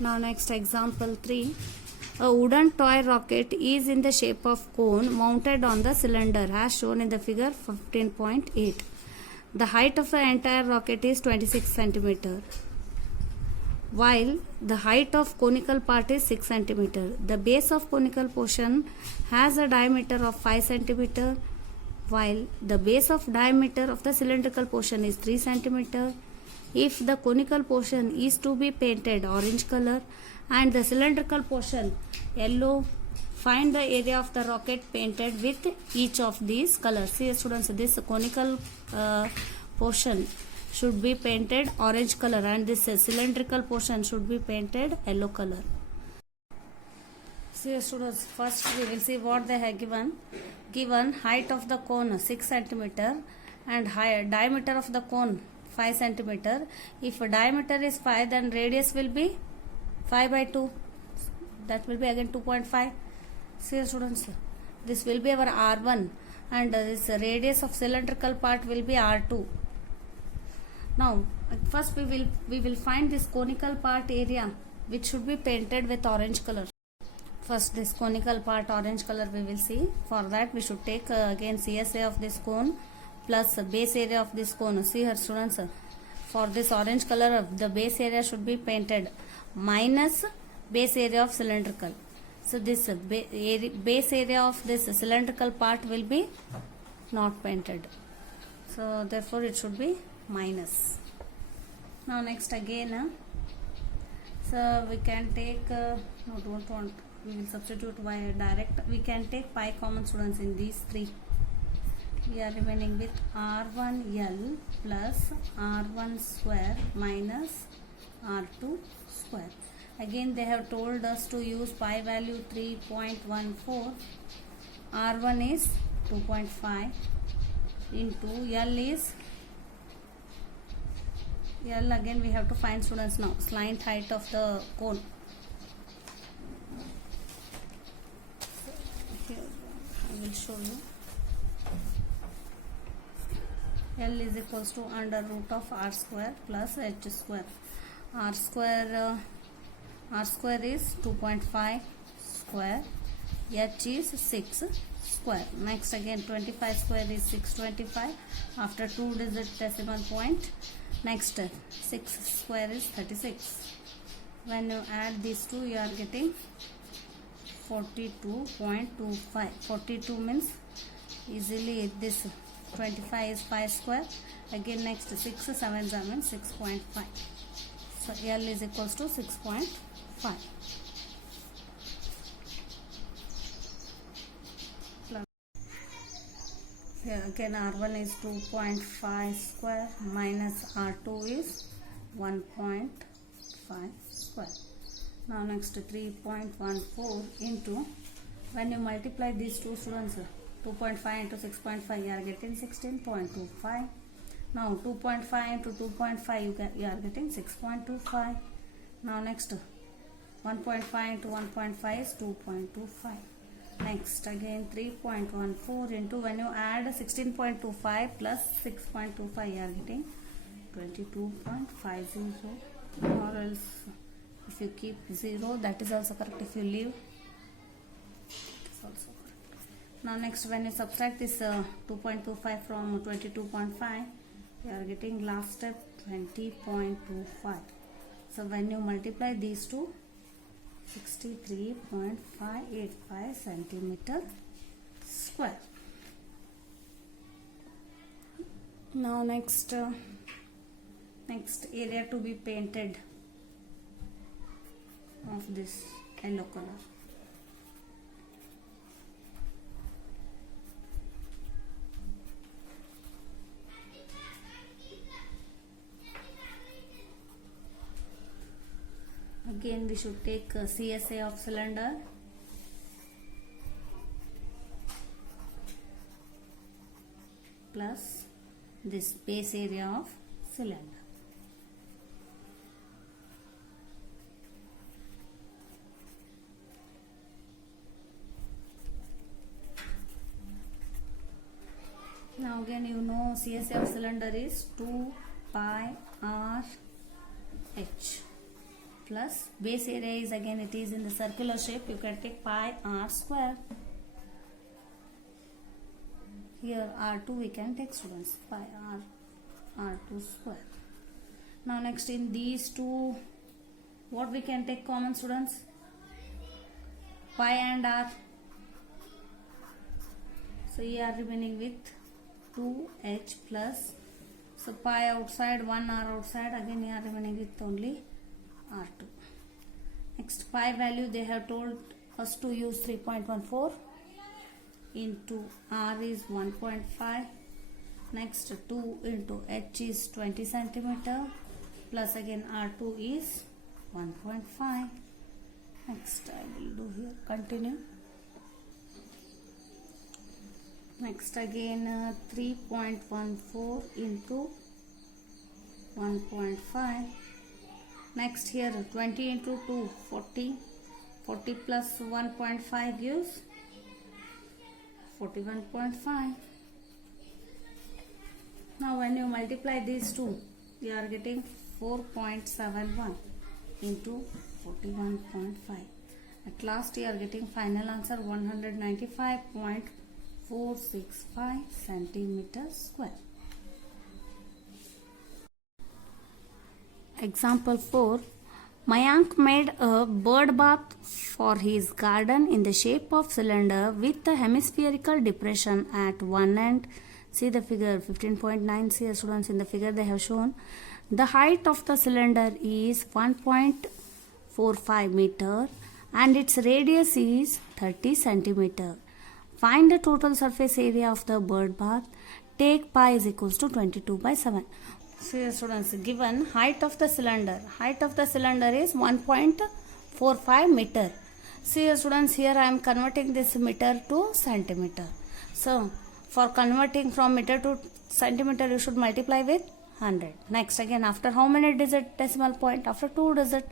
Now next example 3. A wooden toy rocket is in the shape of cone mounted on the cylinder as shown in the figure 15.8. The height of the entire rocket is 26 centimeter, while the height of conical part is 6 centimeter. The base of conical portion has a diameter of 5 centimeter, while the base of diameter of the cylindrical portion is 3 centimeter. If the conical portion is to be painted orange color and the cylindrical portion yellow, find the area of the rocket painted with each of these colors. See students, this conical portion should be painted orange color and this cylindrical portion should be painted yellow color. See students, first we will see what they have given. Given height of the cone 6 centimeter and diameter of the cone 5 centimeter. If diameter is 5, then radius will be 5 by 2. That will be again 2.5. See students, this will be our R1 and this radius of cylindrical part will be R2. Now first we will find this conical part area which should be painted with orange color. First this conical part orange color we will see. For that we should take again CSA of this cone plus base area of this cone. See here students, for this orange color the base area should be painted minus base area of cylindrical. So this base area of this cylindrical part will be not painted. So therefore it should be minus. Now next again, so we can take, no don't want, we will substitute by direct. We can take pi common students in these three. We are remaining with R1L plus R1 square minus R2 square. Again they have told us to use pi value 3.14. R1 is 2.5 into L is L. Again we have to find students now slant height of the cone. Here I will show you. L is equals to under root of R square plus H square. R square is 2.5 square, H is 6 square. Next again 25 square is 625 after 2 digit decimal point. Next 6 square is 36. When you add these two you are getting 42.25. 42 means easily this 25 is 5 square. Again next 6 7 means 6.5. So L is equals to 6.5. Here again R1 is 2.5 square minus R2 is 1.5 square. Now next 3.14 into, when you multiply these two students, 2.5 into 6.5 you are getting 16.25. Now 2.5 into 2.5 you are getting 6.25. Now next 1.5 into 1.5 is 2.25. Next again 3.14 into, when you add 16.25 plus 6.25 you are getting 22.50. Or else if you keep 0 that is also correct. If you leave it is also correct. Now next when you subtract this 2.25 from 22.5 you are getting last step 20.25. So when you multiply these two, 63.585 centimeter square. Now next area to be painted of this yellow color. Again we should take CSA of cylinder plus this base area of cylinder. Now again you know CSA of cylinder is 2 pi r h. plus base area is again it is in the circular shape. You can take pi r square. Here r2 we can take, students, pi r2 square. Now next in these two, what we can take common, students? Pi and r. So you are remaining with 2h plus, so pi outside, 1 r outside, again you are remaining with only r2. Next pi value they have told us to use 3.14 into r is 1.5. Next 2 into h is 20 centimeter plus again r2 is 1.5. Next I will do here, continue. Next again 3.14 into 1.5. Next here 20 into 2, 40. 40 plus 1.5 gives 41.5. Now when you multiply these two, you are getting 4.71 into 41.5. At last you are getting final answer 195.465 centimeters square. Example 4. Mayank made a bird bath for his garden in the shape of cylinder with a hemispherical depression at one end. See the figure 15.9. See, students, in the figure they have shown the height of the cylinder is 1.45 meter and its radius is 30 centimeter. Find the total surface area of the bird bath. Take pi is equals to 22/7. So students, given height of the cylinder. Height of the cylinder is 1.45 meter. See students, here I am converting this meter to centimeter. So for converting from meter to centimeter, you should multiply with 100. Next again, after how many decimal point? After 2 digits.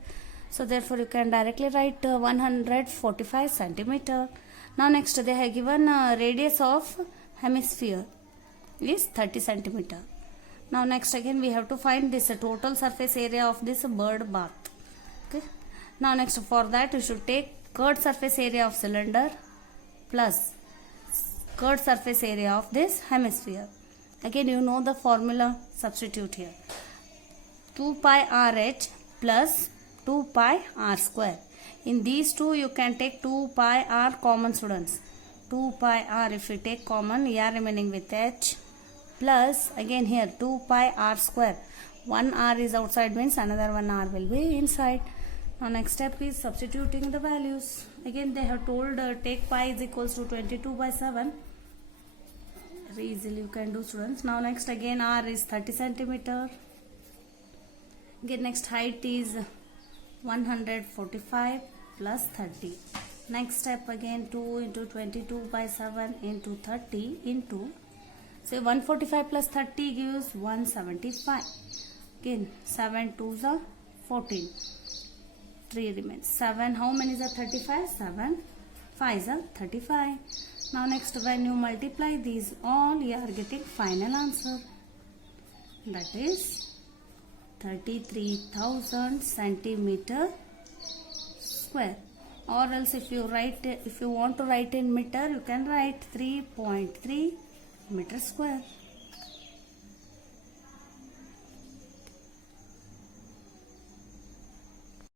So therefore you can directly write 145 centimeter. Now next they have given radius of hemisphere is 30 centimeter. Now next again we have to find this total surface area of this bird bath. Okay. Now next for that you should take curved surface area of cylinder plus curved surface area of this hemisphere. Again you know the formula, substitute here. 2 pi rh plus 2 pi r square. In these two you can take 2 pi r common, students. 2 pi r if you take common, you are remaining with h plus again here 2 pi r square. 1 r is outside means another 1 r will be inside. Now next step is substituting the values. Again they have told take pi is equals to 22/7. Very easily you can do, students. Now next again r is 30 centimeter. Again next height is 145 plus 30. Next step again 2 into 22/7 into 30 into, say 145 plus 30 gives 175. Again 7 2s are 14. 3 remains. 7, how many is a 35? 7. 5 is a 35. Now next when you multiply these all, you are getting final answer. That is 33,000 centimeter square. Or else if you want to write in meter, you can write 3.3 meter square.